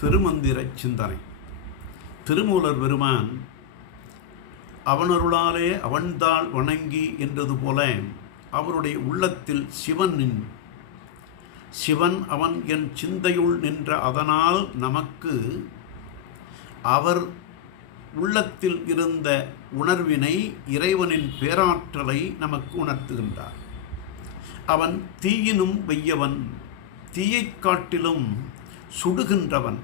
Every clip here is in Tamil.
திருமந்திர சிந்தனை. திருமூலர் பெருமான் அவனருளாலே அவன்தாள் வணங்கி என்றது போல அவருடைய உள்ளத்தில் சிவன் அவன் என் சிந்தையுள் நின்ற அதனால் நமக்கு அவர் உள்ளத்தில் இருந்த உணர்வினை, இறைவனின் பேராற்றலை நமக்கு உணர்த்துகின்றார். அவன் தீயினும் வெய்யவன், தீயைக் காட்டிலும் சுடுகின்றவன்.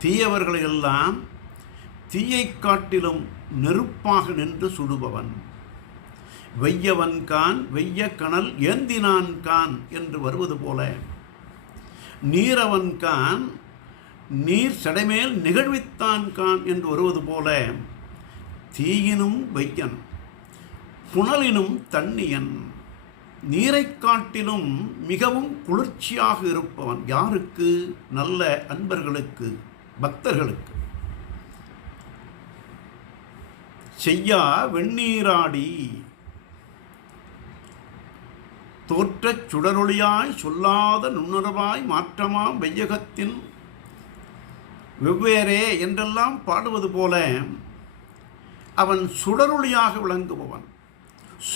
தீயவர்களையெல்லாம் தீயைக் காட்டிலும் நெருப்பாக நின்று சுடுபவன். வெய்யவன்கான் வெய்ய கணல் ஏந்தினான்கான் என்று வருவது போல, நீரவன்கான் நீர் சடைமேல் நிகழ்வித்தான்கான் என்று வருவது போல, தீயினும் வெய்யன், புனலினும் தண்ணியன், நீரைக் காட்டிலும் மிகவும் குளிர்ச்சியாக இருப்பவன். யாருக்கு? நல்ல அன்பர்களுக்கு, பக்தர்களுக்கு. செய்யா வெண்ணீராடி தோற்றச் சுடரொளியாய் சொல்லாத நுண்ணுணர்வாய் மாற்றமாம் வெய்யகத்தின் வெவ்வேறே என்றெல்லாம் பாடுவது போல அவன் சுடரொளியாக விளங்குபவன்.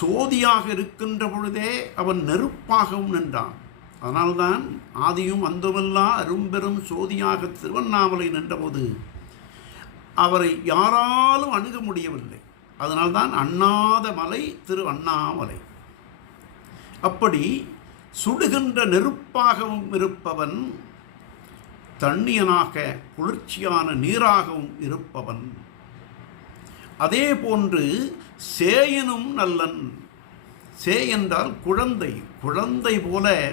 சோதியாக இருக்கின்ற பொழுதே அவன் நெருப்பாகவும் நின்றான். அதனால்தான் ஆதியும் அந்தமில்லா அரும்பெரும் சோதியாக திருவண்ணாமலை நின்றபோது அவரை யாராலும் அணுக முடியவில்லை. அதனால்தான் அண்ணாத மலை திரு அண்ணாமலை. அப்படி சுடுகின்ற நெருப்பாகவும் இருப்பவன், தண்ணியனாக குளிர்ச்சியான நீராகவும் இருப்பவன். அதே போன்று சேயனும் நல்லன். சே என்றால் குழந்தை. குழந்தை போல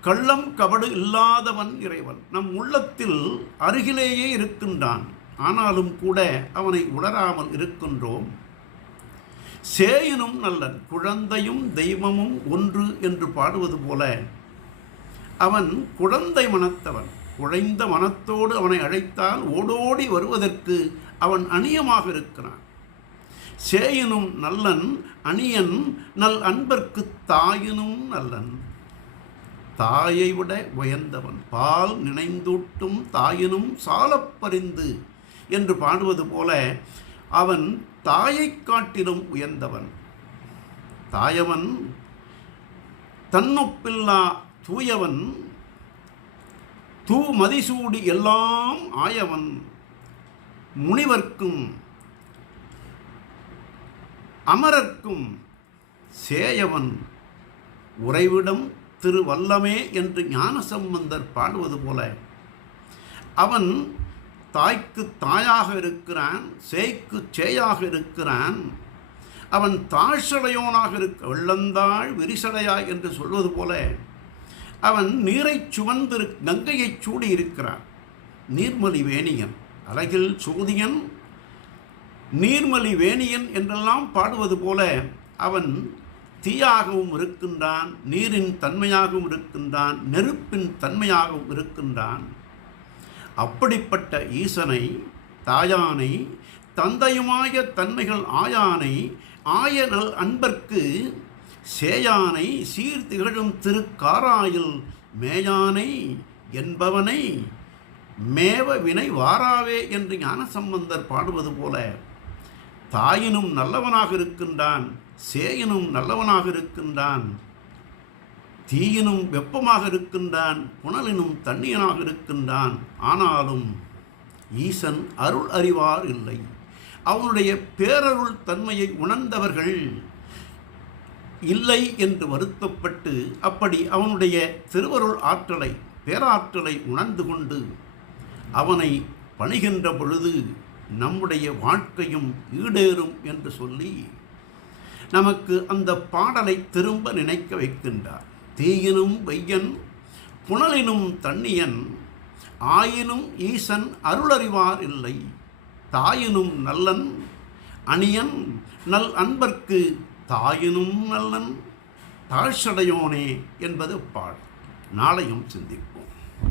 கள்ளம் கபடு இல்லாதவன் இறைவன். நம் உள்ளத்தில் அருகிலேயே இருக்கின்றான். ஆனாலும் கூட அவனை உணராமல் இருக்கின்றோம். சேயனும் நல்லன். குழந்தையும் தெய்வமும் ஒன்று என்று பாடுவது போல அவன் குழந்தை மனத்தவன். குழைந்த மனத்தோடு அவனை அழைத்தால் ஓடோடி வருவதற்கு அவன் அணியமாக இருக்கிறான். சேயனும் நல்லன் அணியன் நல் அன்பர்க்கு தாயினும் நல்லன். தாயை விட உயர்ந்தவன். பால் நினைந்தூட்டும் தாயினும் சாலப்பறிந்து என்று பாடுவது போல அவன் தாயைக் காட்டிலும் உயர்ந்தவன். தாயவன் தன்னொப்பில்லா தூயவன். தூ மதிசூடி எல்லாம் ஆயவன். முனிவர்க்கும் அமரர்க்கும் சேயவன். உறைவிடம் திருவல்லமே என்று ஞானசம்பந்தர் பாடுவது போல அவன் தாய்க்கு தாயாக இருக்கிறான், சேய்க்கு சேயாக இருக்கிறான். அவன் தாழ்சடையோனாக வெள்ளந்தாள் விரிசடையாய் என்று சொல்வது போல அவன் நீரை சுமந்து கங்கையை சூடி இருக்கிறான். நீர்மலி வேணியன், அழகில் சோதியன், நீர்மலி வேணியன் என்றெல்லாம் பாடுவது போல அவன் தீயாகவும் இருக்கின்றான், நீரின் தன்மையாகவும் இருக்கின்றான், நெருப்பின் தன்மையாகவும் இருக்கின்றான். அப்படிப்பட்ட ஈசனை, தாயானை, தந்தையுமாய தன்மைகள் ஆயானை, ஆய நல் அன்பர்க்கு சேயானை, சீர்திகழும் திருக்காராயில் மேயானை என்பவனை மேவ வினை வாராவே என்று ஞானசம்பந்தர் பாடுவது போல தாயினும் நல்லவனாக இருக்கின்றான், சேயனும் நல்லவனாக இருக்கின்றான், தீயினும் வெப்பமாக இருக்கின்றான், புனலினும் தண்ணியனாக இருக்கின்றான். ஆனாலும் ஈசன் அருள் அறிவார் இல்லை. அவனுடைய பேரருள் தன்மையை உணர்ந்தவர்கள் இல்லை என்று வருத்தப்பட்டு, அப்படி அவனுடைய திருவருள் ஆற்றலை, பேராற்றலை உணர்ந்து கொண்டு அவனை பணிகின்ற பொழுது நம்முடைய வாழ்க்கையும் ஈடேறும் என்று சொல்லி நமக்கு அந்த பாடலை திரும்ப நினைக்க வைக்கின்றார். தீயினும் வெய்யன், புனலினும் தண்ணியன், ஆயினும் ஈசன் அருளறிவார் இல்லை. தாயினும் நல்லன் அணியன் நல் அன்பர்க்கு தாயினும் நல்லன் தாழ்சடையோனே என்பது பாடல். நாளையும் சிந்திப்போம்.